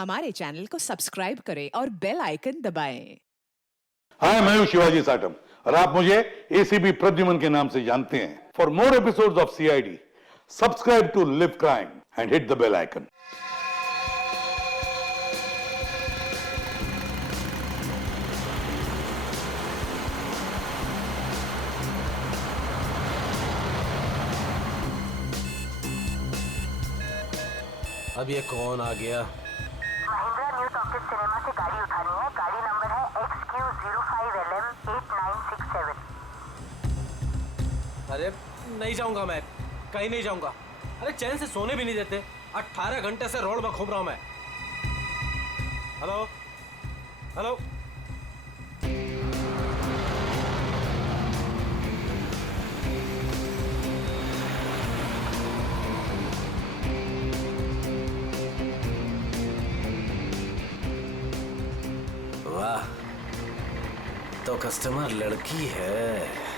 हमारे चैनल को सब्सक्राइब करें और बेल आइकन दबाएं। हाय, मैं हूं शिवाजी साटम और आप मुझे एसीपी प्रद्युमन के नाम से जानते हैं। For more episodes of CID, subscribe to Live Crime and hit the bell icon. अब ये कौन आ गया? महिंद्रा न्यू टॉकीज सिनेमा से गाड़ी उठानी है। गाड़ी नंबर है XQ05LM8967। अरे नहीं जाऊंगा, मैं कहीं नहीं जाऊंगा। अरे चैन से सोने भी नहीं देते। 18 घंटे से रोड में घूम रहा हूं मैं। हेलो हेलो, वाह, तो कस्टमर लड़की है।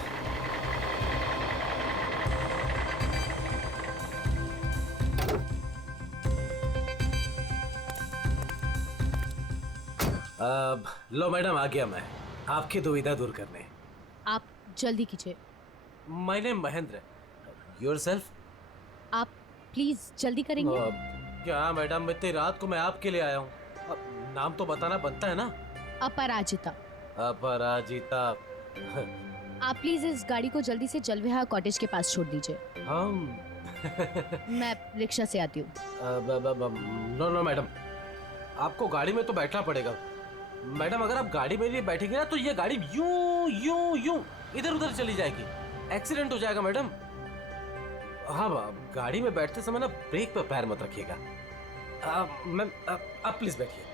अब लो मैडम, आ गया मैं आपकी दुविधा दूर करने। आप जल्दी कीजिए। My name Mahendra. योरसेल्फ? आप प्लीज जल्दी करेंगे। क्या मैडम, इतनी रात को मैं आपके लिए आया हूँ। नाम तो बताना बनता है ना। अपराजिता। अपराजिता। आप प्लीज इस गाड़ी को जल्दी से जलविहार कॉटेज के पास छोड़ दीजिए। हम मैं रिक्शा से आती हूँ। नो नो मैडम, आपको गाड़ी में तो बैठना पड़ेगा। मैडम, अगर आप गाड़ी में नहीं बैठेंगे ना तो ये गाड़ी यूं यूं यूं इधर उधर चली जाएगी। एक्सीडेंट हो जाएगा मैडम। हाँ, गाड़ी में बैठते समय ना ब्रेक पर पैर मत रखिएगा। मैम, आप प्लीज बैठिए।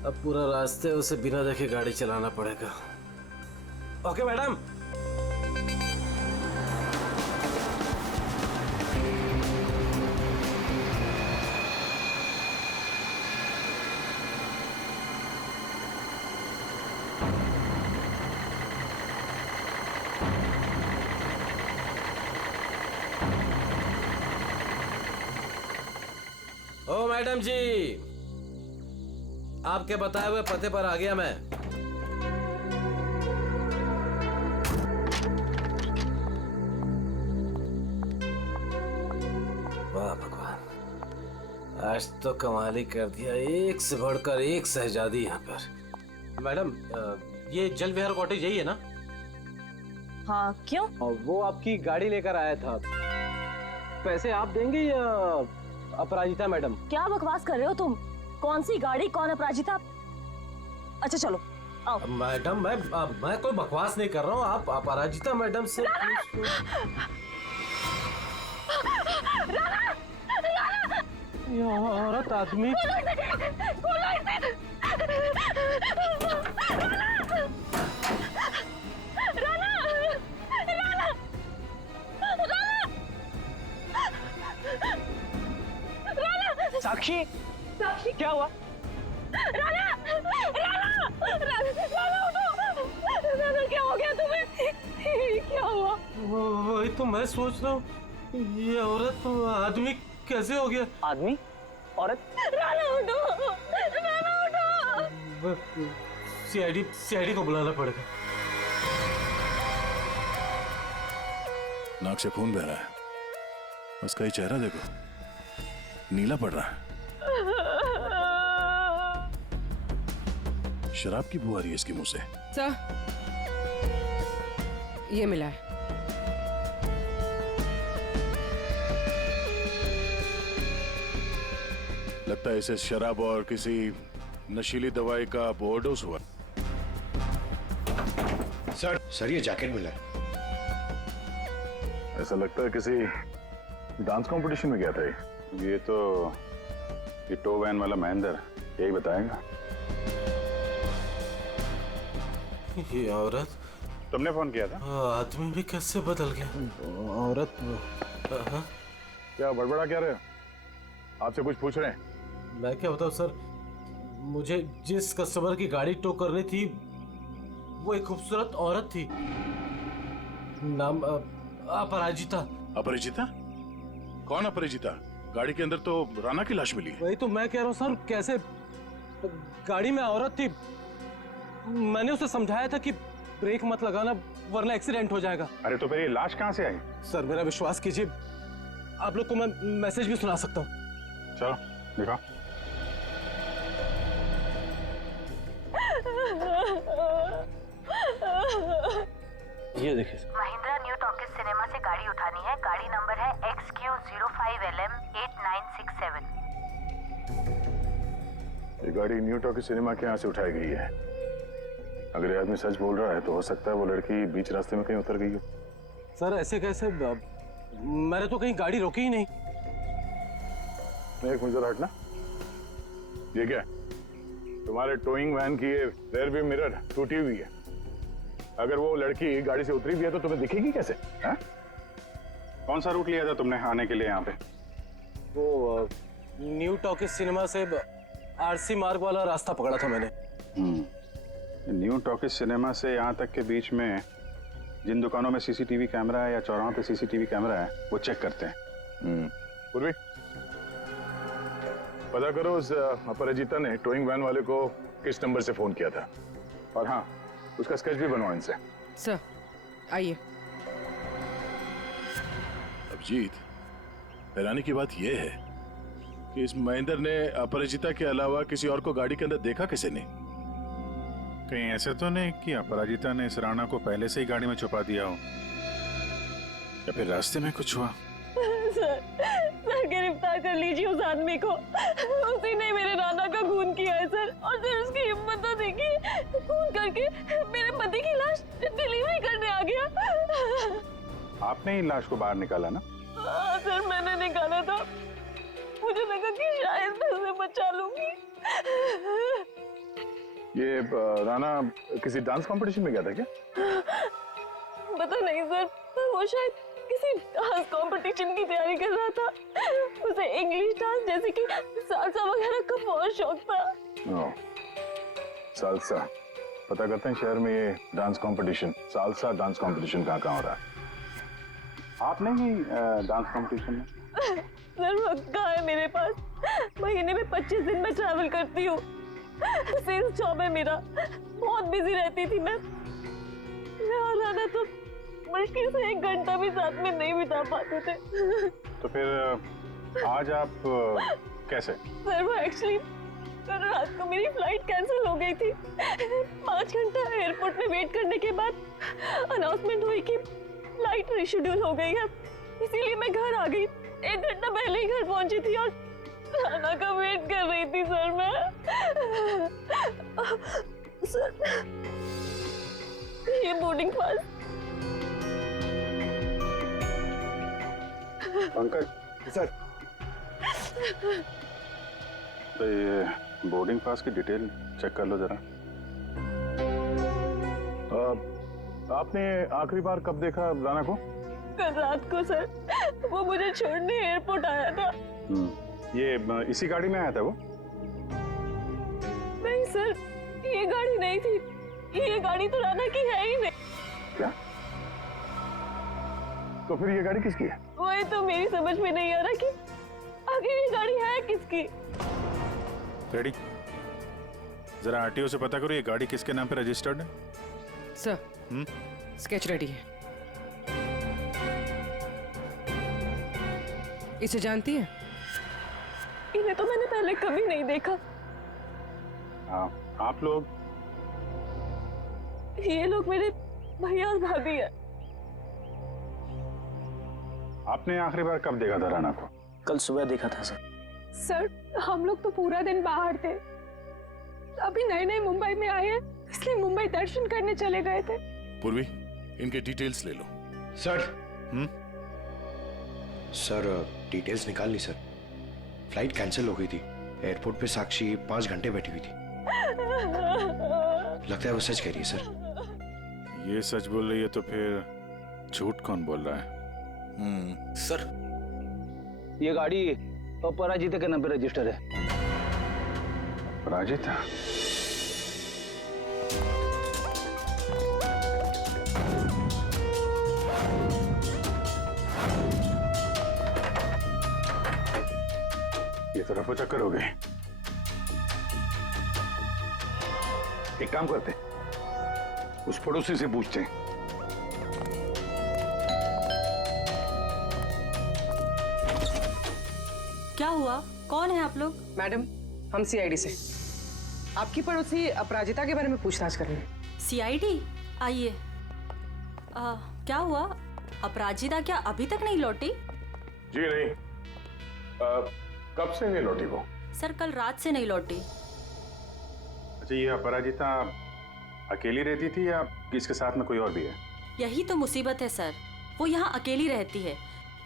अब पूरा रास्ते उसे बिना देखे गाड़ी चलाना पड़ेगा। Okay madam. ओ मैडम जी, आपके बताए हुए पते पर आ गया मैं। वाह भगवान, आज तो कमाल ही कर दिया। एक से बढ़कर एक शहजादी यहाँ पर। मैडम, ये जल विहार कॉटेज यही है ना? हाँ, क्यों? वो आपकी गाड़ी लेकर आया था। पैसे आप देंगे या अपराजिता मैडम? क्या बकवास कर रहे हो तुम? कौन सी गाड़ी, कौन अपराजिता? अच्छा चलो आओ। मैडम, मैं कोई बकवास नहीं कर रहा हूँ। आप अपराजिता मैडम से ये औरत आदमी। साक्षी, साक्षी क्या हुआ? राना, राना, राना उठो। राना, क्या हो गया तुम्हें? क्या हुआ? वही तो मैं सोच रहा हूँ, ये औरत तो आदमी कैसे हो गया? आदमी? औरत? राना उठो, राना उठो। सीआईडी को बुलाना पड़ेगा। नाक से खून बह रहा है। उसका ये चेहरा देखो, नीला पड़ रहा है। शराब की बू आ रही है इसके मुंह से। सर, ये मिला है। लगता है इसे शराब और किसी नशीली दवाई का ओवरडोज हुआ। सर ये जैकेट मिला है। ऐसा लगता है किसी डांस कंपटीशन में गया था ये तो ये टो वैन वाला महेंद्र यही बताएगा। ये औरत तुमने फोन किया था? आदमी भी कैसे बदल गया। औरत हाँ? क्या बड़बड़ा क्या रहे हो? आपसे कुछ पूछ रहे हैं? मैं क्या बताऊं सर, मुझे जिस कस्टमर की गाड़ी टो करनी थी वो एक खूबसूरत औरत थी, नाम अपराजिता। अपरिचिता? कौन अपरिचिता? गाड़ी के अंदर तो राणा की लाश मिली है। वही तो मैं कह रहा हूँ सर, कैसे गाड़ी में औरत थी। मैंने उसे समझाया था कि ब्रेक मत लगाना वरना एक्सीडेंट हो जाएगा। अरे तो फिर ये लाश कहाँ से आई? सर मेरा विश्वास कीजिए, आप लोग को मैं मैसेज भी सुना सकता हूँ। चलो दिखा। ये देखिए sir. Mahindra new talkies cinema से गाड़ी उठानी है। गाड़ी नंबर है XQ05LM8967। ये गाड़ी न्यू टॉकीज सिनेमा के यहाँ से उठाई गई है। अगर ये आदमी सच बोल रहा है तो हो सकता है वो लड़की बीच रास्ते में कहीं उतर गई हो। सर ऐसे कैसे, मैंने तो कहीं गाड़ी रोकी ही नहीं। एक मिनट हटना। ये क्या? तुम्हारे टोइंग वैन की ये रेयर व्यू मिरर टूटी हुई है। अगर वो लड़की गाड़ी से उतरी भी है तो तुम्हें दिखेगी कैसे? हा? कौन सा रूट लिया था तुमने आने के लिए यहाँ पे? वो न्यू टॉकीज सिनेमा से आरसी मार्ग वाला रास्ता पकड़ा था मैंने। न्यू टॉकीज सिनेमा से यहाँ तक के बीच में जिन दुकानों में सीसीटीवी कैमरा है या चौराहों पे सीसीटीवी कैमरा है वो चेक करते हैं। पूर्वी पता करो उस अपराजिता ने टोइंग वैन वाले को किस नंबर से फोन किया था, और हाँ उसका स्केच भी बनवाओ इनसे। सर आइए। अभिजीत, हैरानी की बात यह है कि इस महेंद्र ने अपरिचिता के अलावा किसी और को गाड़ी के अंदर देखा किसी ने? कहीं ऐसे तो नहीं कि अपराजिता ने इस राणा को पहले से ही गाड़ी में छुपा दिया हो, या फिर रास्ते में कुछ हुआ? सर गिरफ्तार कर लीजिए उस आदमी को। उसी ने मेरे नाना का खून किया है सर। और सर उसकी हिम्मत तो देखिए, खून करके मेरे पति की लाश डिलीवरी करने आ गया। आपने ही लाश को बाहर निकाला ना? हाँ सर मैंने निकाला था। मुझे लगा कि शायद मैं उसे बचा लूंगी। ये राणा किसी डांस कंपटीशन में गया था क्या? पता नहीं सर, वो शायद किसी डांस कंपटीशन की तैयारी कर रहा था। उसे इंग्लिश डांस जैसे कि सालसा वगैरह का बहुत शौक था। सालसा। पता करते हैं शहर में ये dance competition, salsa dance competition कहाँ हो रहा है। आपने ही डांस कंपटीशन में? सर वक्त कहाँ है मेरे पास? महीने में 25 दिन मैं ट्रैवल करती हूँ। सेल्स जॉब है मेरा, बहुत बिजी रहती थी मैं और राणा तो मुश्किल से 1 घंटा भी साथ में नहीं बिता पाते थे। तो फिर आज आप कैसे? सर वो एक्चुअली कल रात को मेरी फ्लाइट कैंसिल हो गई थी। 5 घंटा एयरपोर्ट में वेट करने के बाद अनाउंसमेंट हुई कि फ्लाइट रिशेड्यूल हो गई है, इसीलिए मैं घर आ गई। 1 घंटा पहले ही घर पहुंची थी और राणा का वेट कर रही थी सर मैं। सर ये बोर्डिंग पास। पंकज सर, तो ये बोर्डिंग पास की डिटेल चेक कर लो जरा। आपने आखिरी बार कब देखा राणा को? कल रात को सर, वो मुझे छोड़ने एयरपोर्ट आया था। ये इसी गाड़ी में आया था वो? नहीं सर, ये गाड़ी नहीं थी। ये गाड़ी तो राणा की है ही नहीं। क्या? तो फिर ये गाड़ी किसकी है? वही तो मेरी समझ में नहीं आ रहा कि आखिर ये गाड़ी है किसकी। रेडी? जरा आरटीओ से पता करो ये गाड़ी किसके नाम पे रजिस्टर्ड है। सर स्केच रेडी है। इसे जानती है? इन्हें तो मैंने पहले कभी नहीं देखा। हाँ, आप लोग? ये लोग मेरे भैया और भाभी है। आपने आखिरी बार कब देखा था राणा को? कल सुबह देखा था सर। सर हम लोग तो पूरा दिन बाहर थे, अभी नए नए मुंबई में आए हैं, इसलिए मुंबई दर्शन करने चले गए थे। पूर्वी, इनके डिटेल्स ले लो। सर सर डिटेल्स निकाल ली सर। फ्लाइट कैंसिल हो गई थी। एयरपोर्ट पे साक्षी 5 घंटे बैठी हुई थी। लगता है वो सच कह रही है सर। ये सच बोल रही है तो फिर झूठ कौन बोल रहा है? सर, ये गाड़ी अपराजिता के नाम पे रजिस्टर है। अपराजिता? ये तो रफो चक्कर हो गए। एक काम करते, उस पड़ोसी से पूछते हैं। क्या हुआ? कौन है आप लोग? मैडम, हम सीआईडी से आपकी पड़ोसी अपराजिता के बारे में पूछताछ कर रहे हैं। सीआईडी? आइए। क्या हुआ? अपराजिता क्या अभी तक नहीं लौटी? जी नहीं। कब से नहीं लौटी वो? सर, कल रात से नहीं लौटी। अच्छा, ये अपराजिता अकेली रहती थी या इसके साथ में कोई और भी है? यही तो मुसीबत है सर, वो यहाँ अकेली रहती है,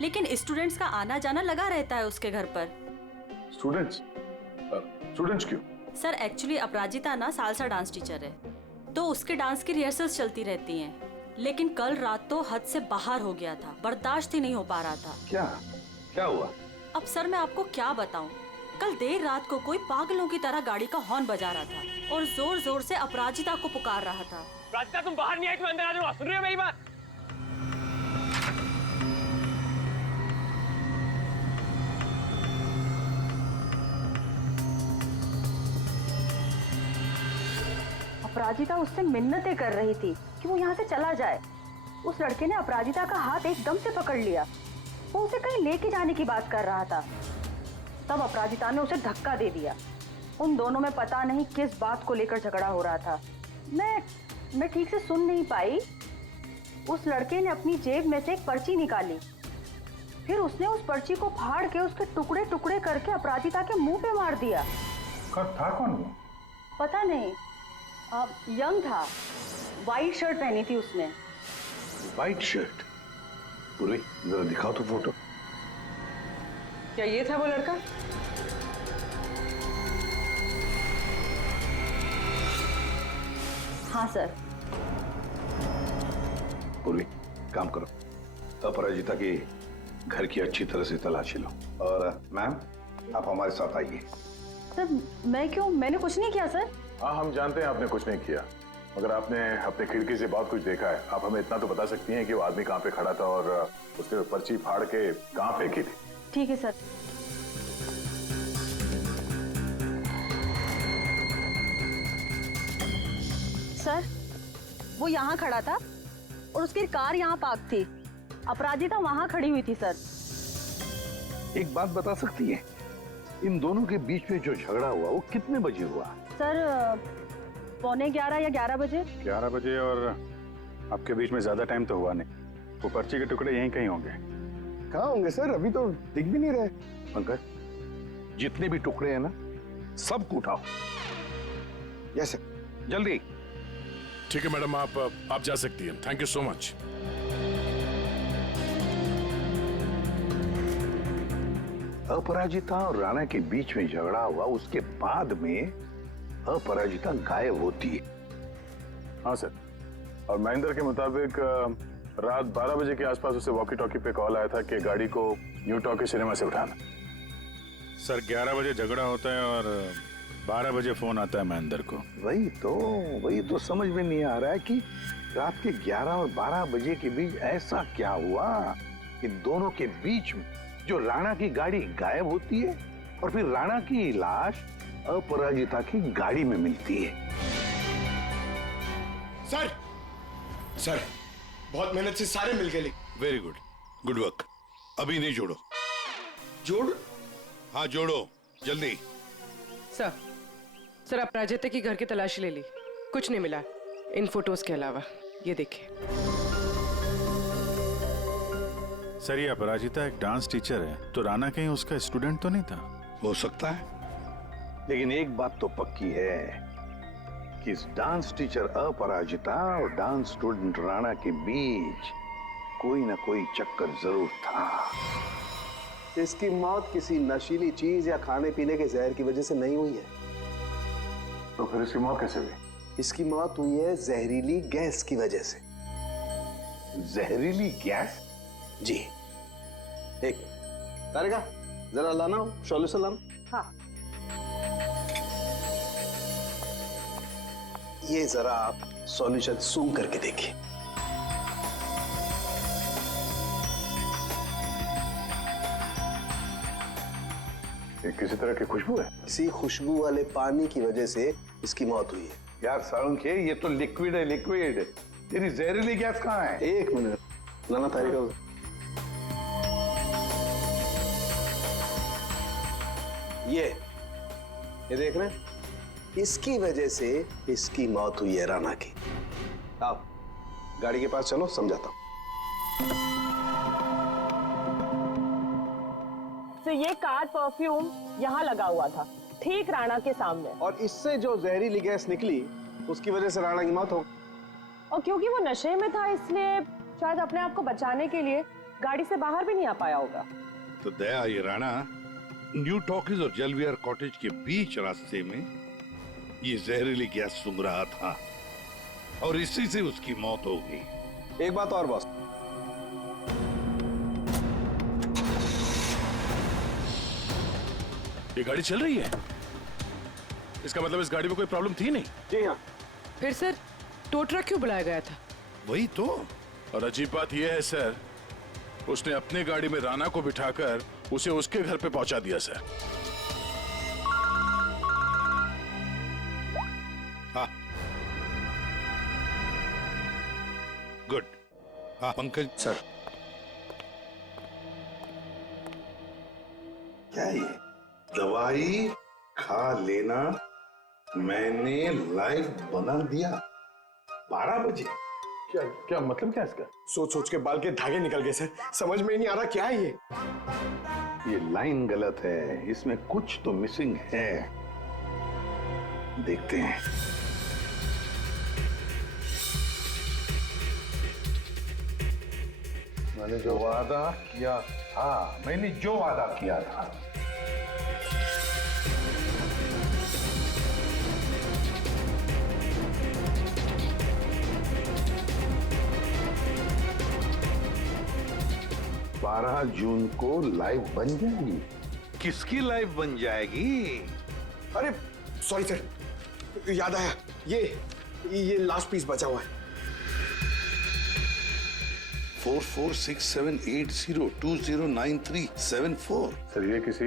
लेकिन स्टूडेंट्स का आना जाना लगा रहता है उसके घर पर। स्टूडेंट्स? स्टूडेंट्स क्यों? सर, एक्चुअली अपराजिता ना सालसा डांस टीचर है, तो उसके डांस की रिहर्सल्स चलती रहती हैं। लेकिन कल रात तो हद से बाहर हो गया था, बर्दाश्त ही नहीं हो पा रहा था। क्या हुआ? अब सर मैं आपको क्या बताऊं, कल देर रात को कोई पागलों की तरह गाड़ी का हॉर्न बजा रहा था और जोर जोर से अपराजिता को पुकार रहा था। अपराजिता, तुम बाहर नहीं आई, तुम अंदर आ जाओ। सुन रही हो मेरी बात? अपराजिता उससे मिन्नतें कर रही थी कि वो यहाँ से चला जाए। उस लड़के ने अपराजिता का हाथ एकदम से पकड़ लिया। वो उसे कहीं लेके जाने की बात कर रहा था। तब अपराजिता ने उसे धक्का दे दिया। उन दोनों में पता नहीं किस बात को लेकर झगड़ा हो रहा था। मैं ठीक से सुन नहीं पाई। उस लड़के ने अपनी जेब में से एक पर्ची निकाली, फिर उसने उस पर्ची को फाड़ के उसके टुकड़े टुकड़े करके अपराजिता के मुंह पे मार दिया। था कौन वो? पता नहीं, यंग था, वाइट शर्ट पहनी थी उसने। White shirt? पूरी जरा दिखाओ तो फोटो। क्या ये था वो लड़का? हाँ सर। पूरी काम करो, अपराजिता के घर की अच्छी तरह से तलाशी लो। और मैम, आप हमारे साथ आइए। सर, मैं क्यों? मैंने कुछ नहीं किया सर। हाँ, हम जानते हैं आपने कुछ नहीं किया, मगर आपने अपने खिड़की से बहुत कुछ देखा है। आप हमें इतना तो बता सकती हैं कि वो आदमी कहाँ पे खड़ा था और उसने पर्ची फाड़ के कहाँ फेंकी थी? ठीक है सर। सर, वो यहाँ खड़ा था और उसकी कार यहाँ पार्क थी। अपराजिता वहाँ खड़ी हुई थी सर। एक बात बता सकती है, इन दोनों के बीच में जो झगड़ा हुआ वो कितने बजे हुआ? सर, 11:15 या 11 बजे। 11 बजे, और आपके बीच में ज्यादा टाइम तो हुआ नहीं। वो पर्ची के टुकड़े यहीं कहीं होंगे। कहाँ होंगे सर? अभी तो दिख भी नहीं रहे। पंकज, जितने भी टुकड़े हैं ना, सबको उठाओ। Yes sir. जल्दी। ठीक है मैडम, आप जा सकती हैं। Thank you so much. Aparajita और राणा के बीच में झगड़ा हुआ, उसके बाद में अपराजिता गायब होती है। हाँ सर, और महेंद्र के मुताबिक रात 12 बजे के आसपास उसे वॉकी टॉकी पे कॉल आया था कि गाड़ी को न्यू टॉकी सिनेमा से उठाना। सर, 11 बजे झगड़ा होता है और 12 बजे फोन आता है महेंद्र को। वही तो समझ में नहीं आ रहा है कि रात के 11 और 12 बजे के बीच ऐसा क्या हुआ कि दोनों के बीच में जो राणा की गाड़ी गायब होती है और फिर राणा की लाश अपराजिता की गाड़ी में मिलती है। सर, बहुत मेहनत से सारे मिल गए। Very good, good work. अभी नहीं जोड़ो। जोड़? हाँ जोड़ो, जल्दी। सर, अपराजिता की घर की तलाशी ले ली, कुछ नहीं मिला इन फोटोज के अलावा। ये देखिए सर, ये अपराजिता एक डांस टीचर है, तो राणा कहीं उसका स्टूडेंट तो नहीं था? हो सकता है, लेकिन एक बात तो पक्की है कि इस डांस टीचर अपराजिता और डांस स्टूडेंट राणा के बीच कोई ना कोई चक्कर जरूर था। इसकी मौत किसी नशीली चीज या खाने पीने के जहर की वजह से नहीं हुई है। तो फिर इसकी मौत कैसे हुई? इसकी मौत हुई है जहरीली गैस की वजह से। जहरीली गैस? जी। एक तारिका, जरा लाना सॉल्यूशन लाना। हाँ। ये जरा आप सॉल्यूशन सूंघ करके देखिए। ये किसी तरह की खुशबू है। इसी खुशबू वाले पानी की वजह से इसकी मौत हुई है। यार साळुंखे, ये तो लिक्विड है, लिक्विड। तेरी जहरीली गैस कहाँ है? एक मिनट लाना तारिका। ये देख रहे हैं, इसकी वजह से इसकी मौत हुई है राणा की। आओ गाड़ी के पास चलो, समझाता हूं। तो ये कार परफ्यूम यहाँ लगा हुआ था, ठीक राणा के सामने। और इससे जो जहरीली गैस निकली उसकी वजह से राणा की मौत हो। और क्योंकि वो नशे में था इसलिए शायद अपने आप को बचाने के लिए गाड़ी से बाहर भी नहीं आ पाया होगा। तो दया, ये राणा न्यू टॉकीज और जलविहार कॉटेज के बीच रास्ते में ये जहरीली गैस सूंघ रहा था और इसी से उसकी मौत हो गई। एक बात और बॉस, ये गाड़ी चल रही है, इसका मतलब इस गाड़ी में कोई प्रॉब्लम थी नहीं। जी हाँ। फिर सर टो ट्रक क्यों बुलाया गया था? वही तो। और अजीब बात यह है सर, उसने अपने गाड़ी में राणा को बिठाकर उसे उसके घर पे पहुंचा दिया सर। हाँ, गुड। हाँ पंकज सर। क्या ये दवाई खा लेना मैंने लाइव बना दिया 12 बजे? क्या क्या मतलब क्या इसका? सोच सोच के बाल के धागे निकल गए सर, समझ में नहीं आ रहा क्या है ये। ये लाइन गलत है, इसमें कुछ तो मिसिंग है। देखते हैं। मैंने जो वादा किया था, बारह जून को लाइव बन जाएगी। किसकी लाइव बन जाएगी? अरे सॉरी सर, याद आया, ये लास्ट पीस बचा हुआ है। 446780209374। सर ये किसी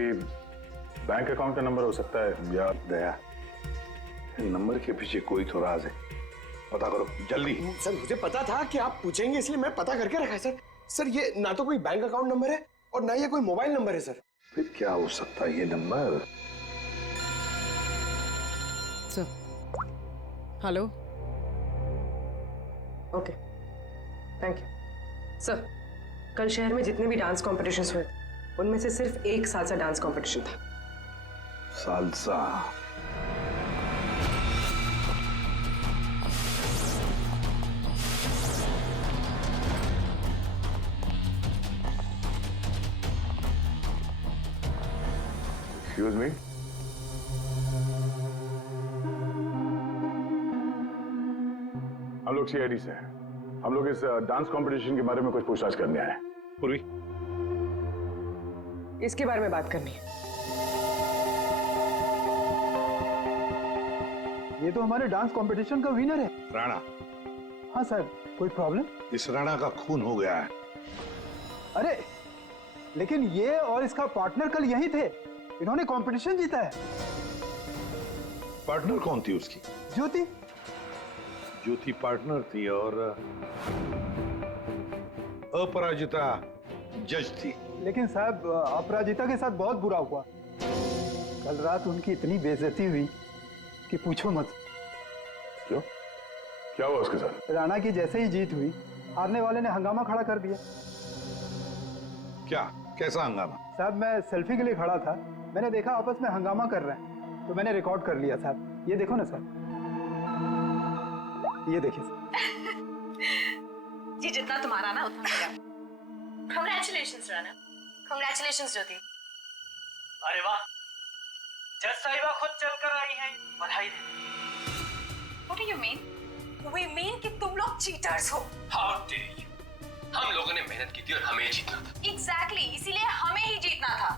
बैंक अकाउंट का नंबर हो सकता है या? दया, नंबर के पीछे कोई तो राज है, पता करो जल्दी। सर मुझे पता था कि आप पूछेंगे इसलिए मैं पता करके रखा है सर। सर ये ना तो कोई बैंक अकाउंट नंबर है और ना ये कोई मोबाइल नंबर है सर। फिर क्या हो सकता है ये number? Sir hello. Okay thank you sir. कल शहर में जितने भी डांस कॉम्पिटिशन्स हुए उनमें से सिर्फ एक सालसा डांस कॉम्पिटिशन था। सालसा? एक्सक्यूज मी, हम लोग सीआईडी से हैं। हम लोग इस डांस कंपटीशन के बारे में कुछ पूछताछ करने आए हैं। पूर्वी, इसके बारे में बात करनी है। ये तो हमारे डांस कंपटीशन का विनर है, राणा। हाँ सर, कोई प्रॉब्लम? इस राणा का खून हो गया है। अरे लेकिन ये और इसका पार्टनर कल यहीं थे, इन्होंने कंपटीशन जीता है। पार्टनर कौन थी उसकी? ज्योति। ज्योति पार्टनर थी और अपराजिता जज थी। लेकिन साहब अपराजिता के साथ बहुत बुरा हुआ। कल रात उनकी इतनी बेइज्जती हुई कि पूछो मत। क्यों? क्या हुआ उसके साथ? राणा की जैसे ही जीत हुई, हारने वाले ने हंगामा खड़ा कर दिया। क्या? कैसा हंगामा? साहब मैं सेल्फी के लिए खड़ा था, मैंने देखा आपस में हंगामा कर रहे हैं, तो मैंने रिकॉर्ड कर लिया साहब। ये देखो ना साहब, ये देखिए जी, जितना तुम्हारा ना उतना मेरा। कांग्रेचुलेशंस राणा। कांग्रेचुलेशंस ज्योति। अरे वाह, जज साहिबा खुद चलकर आई हैं, बधाई दे। What do you mean? We mean कि तुम लोग चीटर्स हो। How dare you? हम लोगों ने मेहनत की थी और हमें जीतना था। एग्जैक्टली, इसीलिए हमें ही जीतना था।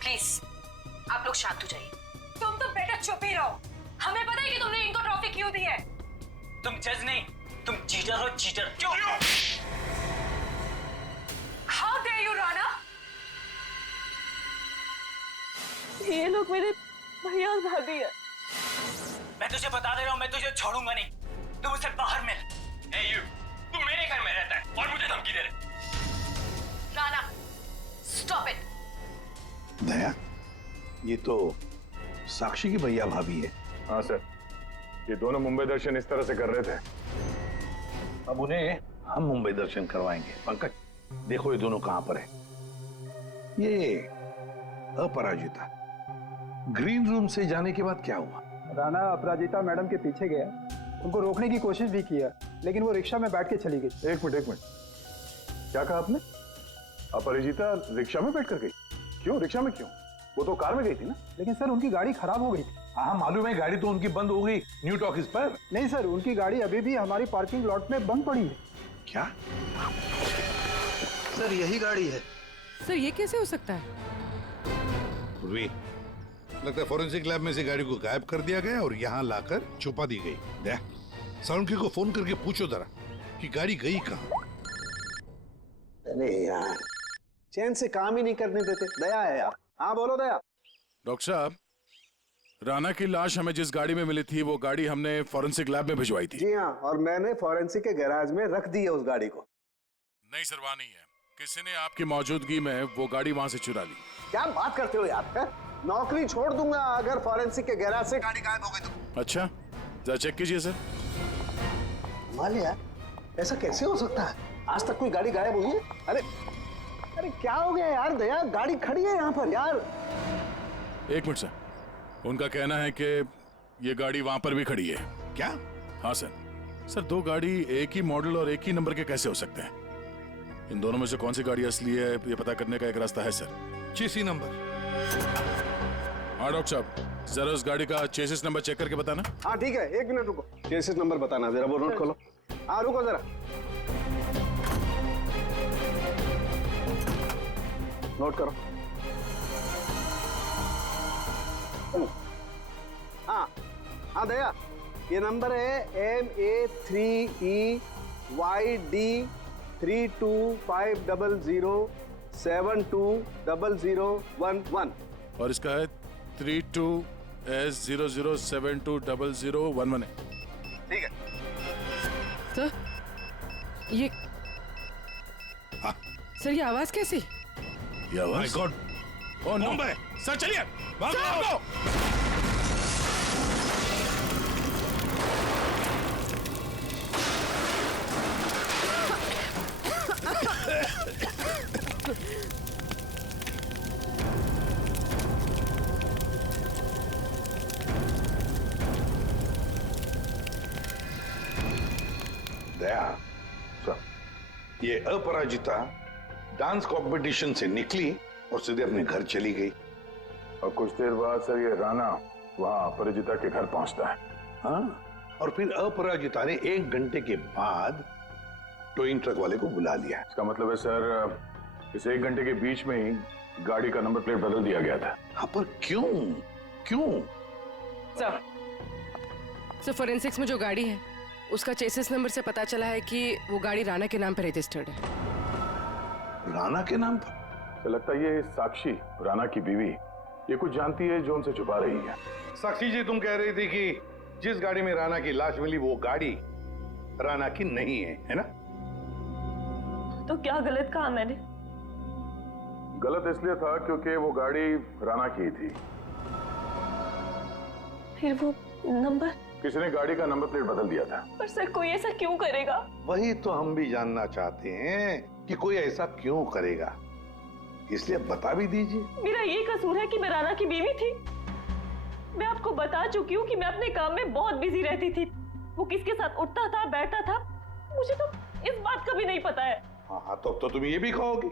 प्लीज आप लोग शांत हो जाइए। तुम तो बेटा चुप ही रहो। हमें पता है कि तुमने इनको ट्रॉफी क्यों दी है। तुम जज नहीं, तुम चीटर हो, चीटर। क्यों? How dare you, Rana? ये लोग मेरे भैया और भाभी है। मैं तुझे बता दे रहा हूँ, मैं तुझे छोड़ूंगा नहीं। तू मुझसे बाहर मिल। Hey you, तू मेरे घर में रहता है और मुझे धमकी दे रहे। Rana, stop it. दया, ये तो साक्षी की भैया भाभी है। हाँ सर, ये दोनों मुंबई दर्शन इस तरह से कर रहे थे। अब उन्हें हम मुंबई दर्शन करवाएंगे। पंकज, देखो ये दोनों कहां पर है। ये अपराजिता ग्रीन रूम से जाने के बाद क्या हुआ? राणा अपराजिता मैडम के पीछे गया, उनको रोकने की कोशिश भी किया, लेकिन वो रिक्शा में बैठ के चली गई। एक मिनट, क्या कहा आपने? अपराजिता रिक्शा में बैठ कर गई? क्यों? रिक्शा में क्यों? वो तो कार में गई थी ना। लेकिन सर उनकी गाड़ी खराब हो गई थी। हाँ मालूम है, गाड़ी तो उनकी बंद हो गई न्यू टॉकीज पर। नहीं सर, उनकी गाड़ी अभी भी हमारी पार्किंग लॉट में बंद पड़ी है। क्या? सर यही गाड़ी है। सर ये कैसे हो सकता है? लगता है फॉरेंसिक लैब में से गाड़ी को गायब कर दिया गया और यहाँ लाकर छुपा दी गई। दया, सालुंकी को फोन करके पूछो जरा कि गाड़ी गई कहाँ। अरे यार, चैन से काम ही नहीं करने देते। दया है यार। हाँ बोलो दया। डॉक्टर साहब, राणा की लाश हमें जिस गाड़ी में मिली थी वो गाड़ी हमने फॉरेंसिक लैब में भिजवाई थी। जी हाँ, और मैंने फॉरेंसिक के गैराज में रख दी है उस गाड़ी को। नहीं सर, वहाँ नहीं है। किसी ने आपकी मौजूदगी में वो गाड़ी वहाँ से चुरा ली। क्या बात करते हो यार? है? नौकरी छोड़ दूंगा अगर फॉरेंसिक के गैराज से गाड़ी गायब हो गई तो। अच्छा, जरा चेक कीजिए सर। मान लिया, ऐसा कैसे हो सकता है? आज तक कोई गाड़ी गायब हुई है? अरे अरे क्या हो गया यार दया, गाड़ी खड़ी है यहाँ पर यार। एक मिनट सर, उनका कहना है कि ये गाड़ी वहां पर भी खड़ी है। क्या? हाँ सर। सर दो गाड़ी एक ही मॉडल और एक ही नंबर के कैसे हो सकते हैं? इन दोनों में से कौन सी गाड़ी असली है ये पता करने का एक रास्ता है सर। चेसी नंबर। हाँ डॉक्टर साहब, जरा उस गाड़ी का चेसिस नंबर चेक करके बताना। हाँ ठीक है, एक मिनट रुको। चेसिस नंबर बताना जरा, वो नोट खोलो। हाँ रुको जरा, नोट करो। हाँ हाँ दया, ये नंबर है MA3EYD 325007200011। और इसका है 32S00720011 है। ठीक है सर, ये सर ये आवाज कैसी? ये आवाज? My God, oh no. Mumbai. Sir चलिए, भागो। दया, ये अपराजिता डांस कंपटीशन से निकली और सीधे अपने घर चली गई। और कुछ देर बाद सर ये राणा वहां अपराजिता के घर पहुंचता है। हाँ, और फिर अपराजिता ने 1 घंटे के बाद टोइंग ट्रक वाले को बुला लिया। इसका मतलब है सर इस 1 घंटे के बीच में ही गाड़ी का नंबर प्लेट बदल दिया गया था। हाँ, पर क्यों? क्यों? सर फोरेंसिक्स में जो गाड़ी है उसका चेसिस नंबर से पता चला है कि वो गाड़ी राणा के नाम पर रजिस्टर्ड है। राणा के नाम पर? तो लगता है ये साक्षी, राणा की बीवी, ये कुछ जानती है जो उनसे छुपा रही है। साक्षी जी, तुम कह रही थी कि जिस गाड़ी में राणा की लाश मिली वो गाड़ी राणा की नहीं है ना? तो क्या गलत कहा मैंने? गलत इसलिए था क्योंकि वो गाड़ी राणा की थी। फिर वो नंबर? किसी ने गाड़ी का नंबर प्लेट बदल दिया था। पर सर कोई ऐसा क्यों करेगा? वही तो हम भी जानना चाहते हैं कि कोई ऐसा क्यों करेगा, इसलिए बता भी दीजिए। मेरा ये कसूर है कि मैं राणा की बीवी थी? मैं आपको बता चुकी हूँ कि मैं अपने काम में बहुत बिजी रहती थी। वो किसके साथ उठता था बैठता था मुझे तो इस बात का भी नहीं पता है। हाँ, तो तुम ये भी कहोगे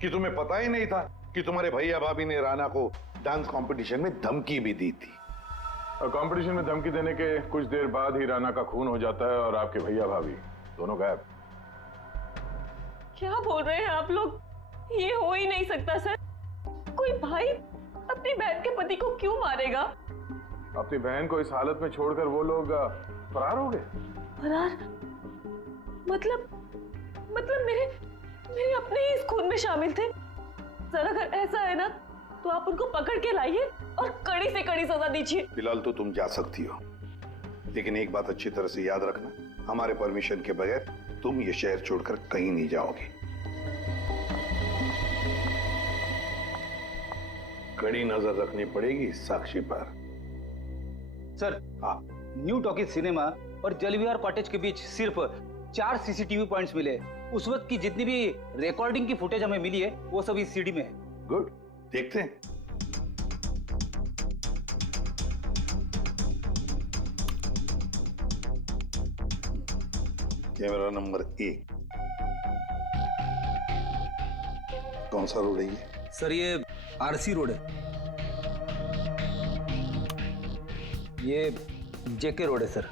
कि तुम्हें पता ही नहीं था कि तुम्हारे भैया भाभी ने राणा को डांस कंपटीशन में धमकी भी दी थी। और कंपटीशन में धमकी देने के कुछ देर बाद ही राणा का खून हो जाता है और आपके भैया भाभी दोनों गायब। क्या बोल रहे हैं आप लोग? ये हो ही नहीं सकता सर। कोई भाई अपनी बहन के पति को क्यों मारेगा? अपनी बहन को इस हालत में छोड़कर वो लोग फरार हो गए। फरार? मतलब मेरे अपने ही इस खून में शामिल थे। सर अगर ऐसा है ना तो आप उनको पकड़ के लाइए और कड़ी से कड़ी सजा दीजिए। फिलहाल तो तुम जा सकती हो, लेकिन एक बात अच्छी तरह से याद रखना, हमारे परमिशन के बगैर तुम ये शहर छोड़कर कहीं नहीं जाओगे। कड़ी नजर रखनी पड़ेगी साक्षी पर। सर, न्यू टॉकीज सिनेमा और जलविहार कॉटेज के बीच सिर्फ 4 सीसीटीवी पॉइंट्स मिले। उस वक्त की जितनी भी रिकॉर्डिंग की फुटेज हमें मिली है वो सब इस सीडी में है। गुड, देखते हैं। कैमरा नंबर 1 कौन सा रोड है ये? सर ये आरसी रोड है। ये जेके रोड है सर।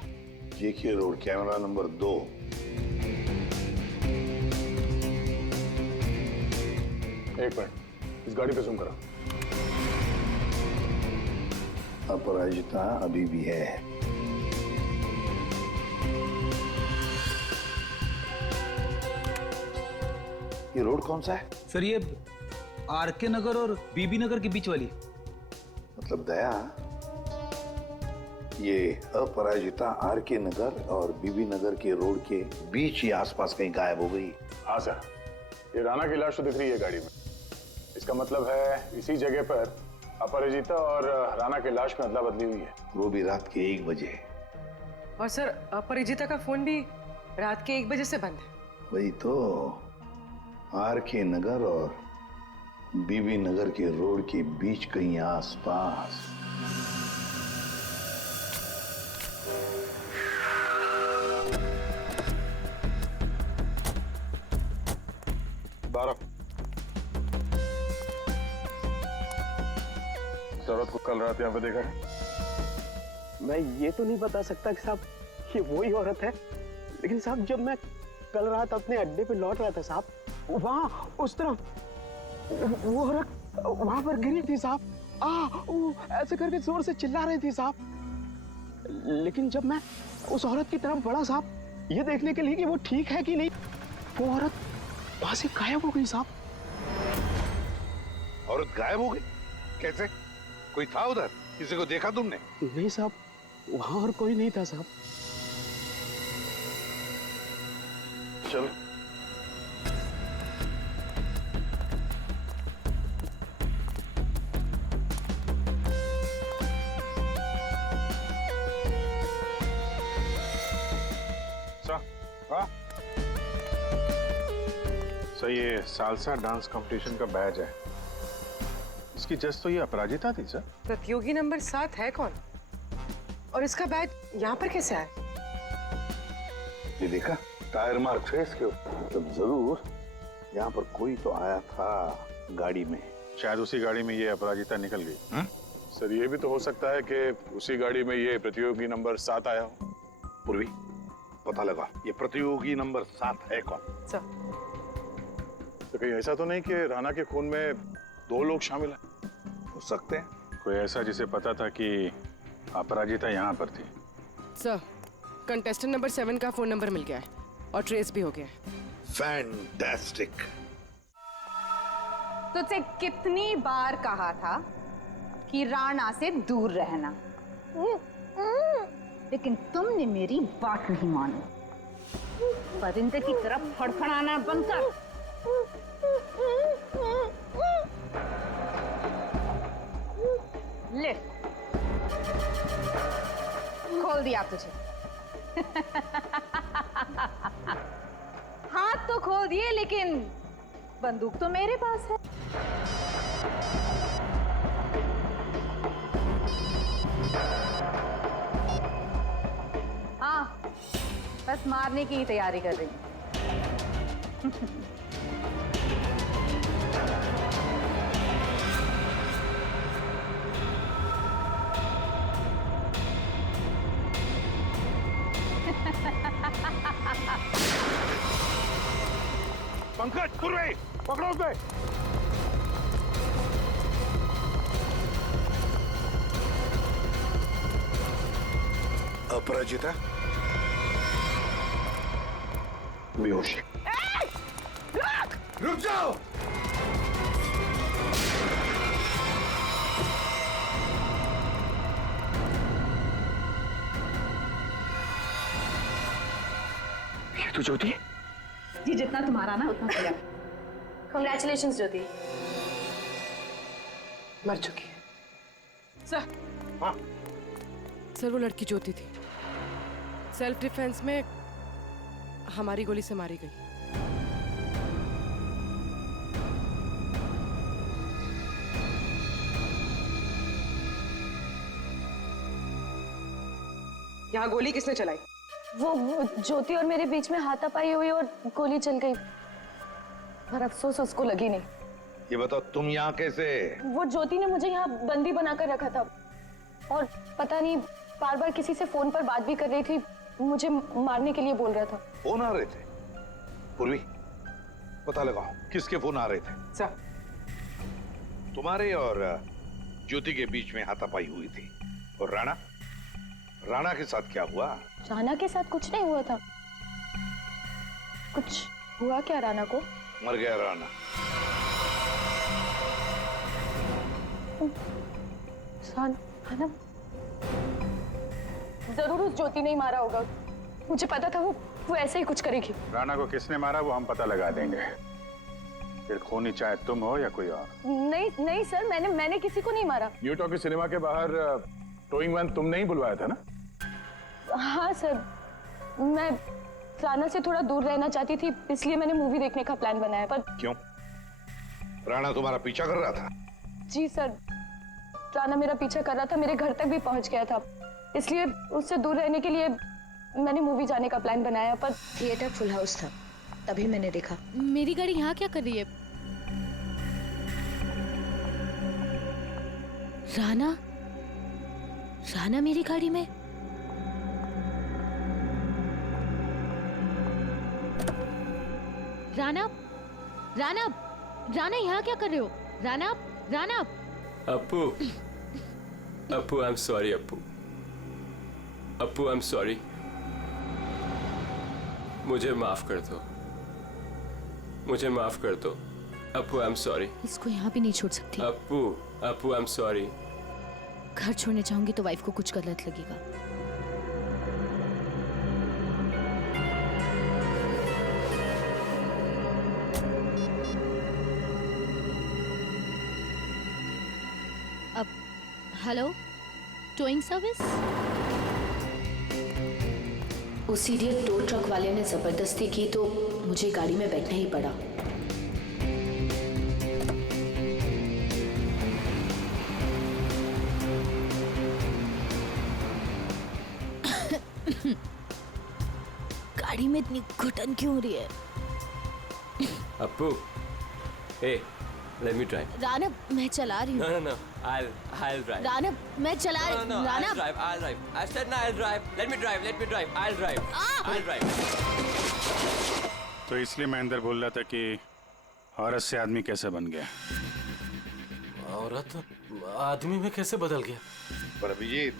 जेके रोड, कैमरा नंबर 2। एक मिनट, इस गाड़ी पे जूम करो। अपराजिता अभी भी है। ये रोड कौन सा है? सर ये आरके नगर और बीबी नगर के बीच वाली। मतलब दया, ये अपराजिता आरके नगर और बीबी नगर के रोड के बीच ही आसपास कहीं गायब हो गई। हाँ सर, ये राणा की लाश तो दिख रही है गाड़ी में। इसका मतलब है इसी जगह पर अपराजिता और राणा की लाश में अदला बदली हुई है। वो भी रात के 1 बजे। और सर अपराजिता का फोन भी रात के 1 बजे से बंद है। वही तो, आरके नगर और बीबी नगर के रोड के बीच कहीं आसपास। औरत को कल रात यहाँ पे देखा है? मैं ये तो नहीं बता सकता कि साहब ये वही औरत है, लेकिन साहब जब मैं कल रात अपने अड्डे पे लौट रहा था साहब, वहाँ उस तरफ वो औरत वहां पर गिरी थी साहब। वो ऐसे करके जोर से चिल्ला रही थी साहब। लेकिन जब मैं उस औरत की तरफ बढ़ा साहब, ये देखने के लिए कि वो ठीक है कि नहीं, वो औरत वहां से गायब हो गई साहब। औरत गायब हो गई? कैसे? कोई था उधर? किसी को देखा तुमने? नहीं साहब, वहां और कोई नहीं था साहब। चलो। सर ये सालसा डांस कंपटीशन का बैच है। इसकी जज तो ये अपराजिता थी सर। प्रतियोगी नंबर 7 है कौन? और इसका बैच यहाँ पर कैसे आया? ये देखा, टायर मार्क है इसके ऊपर। तब जरूर यहाँ पर कोई तो आया था गाड़ी में। शायद उसी गाड़ी में ये अपराजिता निकल गई। सर ये भी तो हो सकता है कि उसी गाड़ी में ये प्रतियोगी नंबर 7 आया हो। पूर्वी, पता लगा ये प्रतियोगी नंबर 7 है कौन? सर तो कहीं ऐसा तो नहीं कि राणा के खून में 2 लोग शामिल हैं? हो सकते हैं। कोई ऐसा जिसे पता था कि अपराजिता यहाँ पर थी। सर कंटेस्टेंट नंबर 7 का फोन नंबर मिल गया है और ट्रेस भी हो गया है। फैंटास्टिक। तुझसे कितनी बार कहा था कि राणा से दूर रहना, लेकिन तुमने मेरी बात नहीं मानी। परिंदे की तरफ फड़फड़ाना बंद कर। ले, खोल दिया तुझे। हाथ तो खोल दिए, लेकिन बंदूक तो मेरे पास है। हाँ, बस मारने की ही तैयारी कर रही हूँ। पंकज पूर्वी पकड़ो उसे। अपराजिता बेहोश। रुक जाओ। ये तो ज्योति। जी जितना तुम्हारा ना उतना मेरा। कांग्रेचुलेशंस ज्योति। मर चुकी है सर। हाँ सर वो लड़की ज्योति थी, सेल्फ डिफेंस में हमारी गोली से मारी गई। यहाँ गोली किसने चलाई? वो ज्योति और मेरे बीच में हाथापाई हुई और गोली चल गई, पर अफसोस उसको लगी नहीं। ये बताओ तुम यहाँ कैसे? वो ज्योति ने मुझे यहाँ बंदी बनाकर रखा था और पता नहीं बार बार किसी से फोन पर बात भी कर रही थी, मुझे मारने के लिए बोल रहा था। फोन आ रहे थे? पूर्वी पता लगाओ किसके फोन आ रहे थे। सर तुम्हारे और ज्योति के बीच में हाथापाई हुई थी। और राणा राणा के साथ क्या हुआ? राणा के साथ कुछ नहीं हुआ था। कुछ हुआ क्या राणा को? मर गया राणा। राणा जरूर उस ज्योति ने ही मारा होगा, मुझे पता था वो ऐसे ही कुछ करेगी। राणा को किसने मारा वो हम पता लगा देंगे, फिर खूनी चाहे तुम हो या कोई और। नहीं नहीं सर, मैंने किसी को नहीं मारा। न्यू टॉकी सिनेमा के बाहर टोइंग वैन तुमने ही बुलवाया था ना? हाँ सर, मैं राणा से थोड़ा दूर रहना चाहती थी, इसलिए मैंने मूवी देखने का प्लान बनाया। पर क्यों? राणा तुम्हारा पीछा कर रहा था? जी सर, राणा मेरा पीछा कर रहा था, मेरे घर तक भी पहुंच गया था, इसलिए उससे दूर रहने के लिए मैंने मूवी जाने का प्लान बनाया। पर थिएटर फुल हाउस था, तभी मैंने देखा। मेरी गाड़ी यहाँ क्या कर रही है? राणा राणा मेरी गाड़ी में? राणा राणा राणा यहाँ क्या कर रहे हो? Rana Rana. Appu Appu I am sorry. Appu Appu I am sorry, मुझे माफ कर दो, मुझे माफ कर दो। Appu I am sorry. इसको यहाँ भी नहीं छोड़ सकती। Appu Appu I am sorry. घर छोड़ने चाहूंगी तो वाइफ को कुछ गलत लगेगा। अब हेलो, टोइंग सर्विस? उस इडियट टो ट्रक वाले ने जबरदस्ती की तो मुझे गाड़ी में बैठना ही पड़ा। गाड़ी में इतनी घुटन क्यों हो रही है? Appu, hey, let me drive. Rana, मैं चला रही हूँ। No, I'll drive. राणा, मैं चला रही हूँ। Rana, I'll drive. I said no, I'll drive. Let me drive. I'll drive. तो इसलिए मैं अंदर बोल रहा था कि औरत से आदमी कैसे बन गया। औरत आदमी में कैसे बदल गया? पर अभिजीत,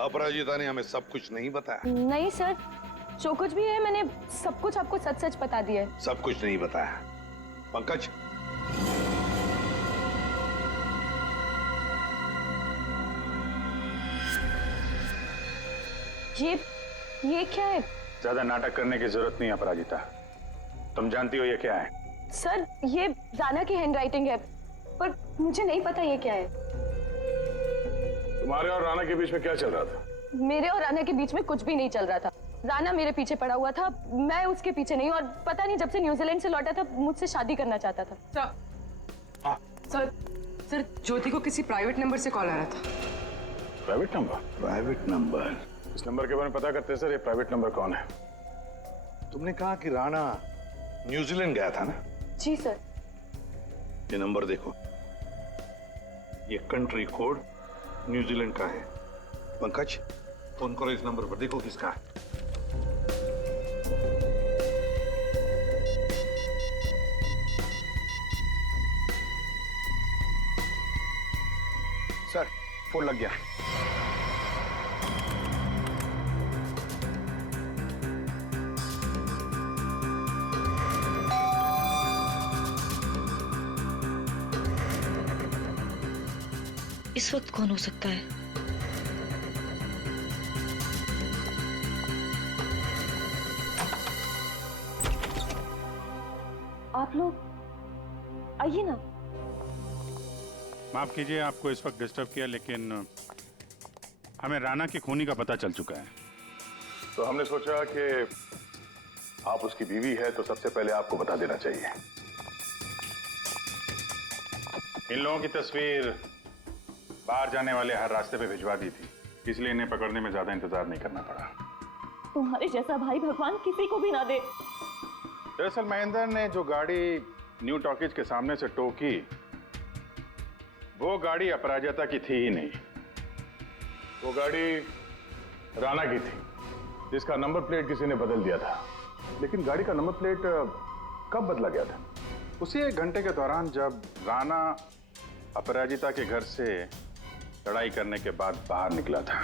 अपराजिता ने हमें सब कुछ नहीं बताया। नहीं सर, जो कुछ भी है मैंने सब कुछ आपको सच सच बता दिया है। सब कुछ नहीं बताया। पंकज, ये क्या है? ज्यादा नाटक करने की जरूरत नहीं अपराजिता, तुम जानती हो ये क्या है? सर, ये राणा की हैंडराइटिंग है, पर मुझे नहीं पता ये क्या है। तुम्हारे और राणा के बीच में क्या चल रहा था? मेरे और राणा के बीच में कुछ भी नहीं चल रहा था। राणा मेरे पीछे पड़ा हुआ था, मैं उसके पीछे नहीं, और पता नहीं जब से न्यूजीलैंड से लौटा था मुझसे शादी करना चाहता था। सर ज्योति को किसी प्राइवेट नंबर से कॉल आ रहा था। Private number? Private number? इस नंबर के बारे में पता करते हैं सर, ये प्राइवेट नंबर कौन है? तुमने कहा कि राणा न्यूजीलैंड गया था ना? जी सर। ये नंबर देखो, ये कंट्री कोड न्यूजीलैंड का है। पंकज, फोन करो इस नंबर पर, देखो किसका है। फोन लग गया। इस वक्त कौन हो सकता है? आप लोग आइए ना। माफ कीजिए आपको इस वक्त डिस्टर्ब किया, लेकिन हमें राणा की खूनी का पता चल चुका है। तो हमने सोचा कि आप उसकी बीवी है तो सबसे पहले आपको बता देना चाहिए। इन लोगों की तस्वीर बाहर जाने वाले हर रास्ते पे भिजवा दी थी, इसलिए इन्हें पकड़ने में ज्यादा इंतजार नहीं करना पड़ा। तुम्हारे जैसा भाई भगवान किसी को भी ना दे। दरअसल महेंद्र ने जो गाड़ी न्यू टॉकीज के सामने से टो की, वो गाड़ी अपराजिता की थी ही नहीं। वो गाड़ी राणा की थी, जिसका नंबर प्लेट किसी ने बदल दिया था। लेकिन गाड़ी का नंबर प्लेट कब बदला गया था? उसी 1 घंटे के दौरान जब राणा अपराजिता के घर से लड़ाई करने के बाद बाहर निकला था।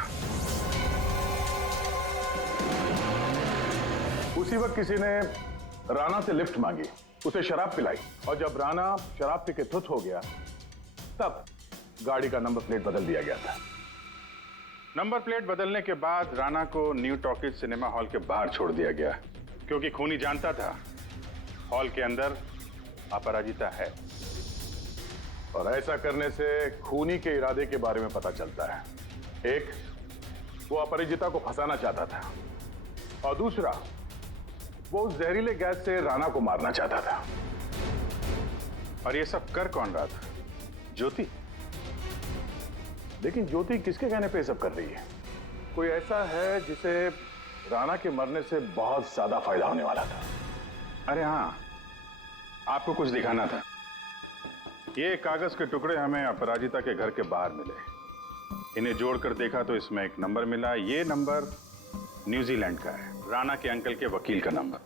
उसी वक्त किसी ने राणा से लिफ्ट मांगी, उसे शराब पिलाई, और जब राणा शराब पी के धुत हो गया तब गाड़ी का नंबर प्लेट बदल दिया गया था। नंबर प्लेट बदलने के बाद राणा को न्यू टॉकीज सिनेमा हॉल के बाहर छोड़ दिया गया, क्योंकि खूनी जानता था हॉल के अंदर अपराजिता है। और ऐसा करने से खूनी के इरादे के बारे में पता चलता है। एक, वो अपराजिता को फंसाना चाहता था, और दूसरा, वो उस जहरीले गैस से राणा को मारना चाहता था। और ये सब कर कौन रहा था? ज्योति। लेकिन ज्योति किसके कहने पे सब कर रही है? कोई ऐसा है जिसे राणा के मरने से बहुत ज्यादा फायदा होने वाला था। अरे हाँ, आपको कुछ दिखाना था। ये कागज के टुकड़े हमें अपराजिता के घर के बाहर मिले। इन्हें जोड़कर देखा तो इसमें एक नंबर मिला। ये नंबर न्यूजीलैंड का है, राणा के अंकल के वकील का नंबर।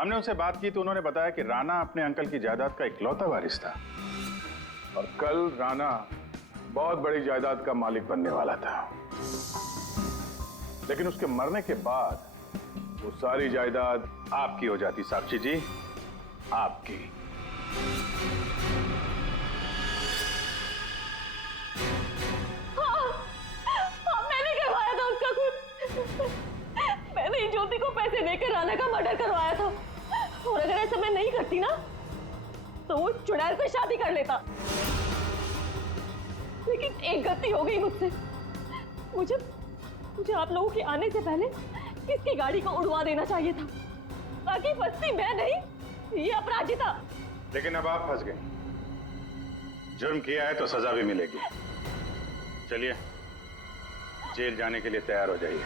हमने उनसे बात की तो उन्होंने बताया कि राणा अपने अंकल की जायदाद का इकलौता वारिस था, और कल राणा बहुत बड़ी जायदाद का मालिक बनने वाला था। लेकिन उसके मरने के बाद वो सारी जायदाद आपकी हो जाती। साक्षी जी, आपकी। मैंने करवाया था उसका खून। मैंने ही ज्योति को पैसे देकर राणा का मर्डर करवाया था, और अगर ऐसा मैं नहीं करती ना तो वो चुड़ैल से शादी कर लेता। लेकिन एक गलती हो गई मुझसे। मुझे आप लोगों के आने से पहले इसकी गाड़ी को उड़वा देना चाहिए था, ताकि फंसती मैं नहीं, ये अपराजिता। लेकिन अब आप फंस गए। जुर्म किया है तो सजा भी मिलेगी। चलिए, जेल जाने के लिए तैयार हो जाइए।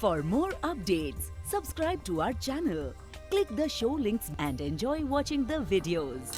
For more updates, subscribe to our channel, click the show links and enjoy watching the videos.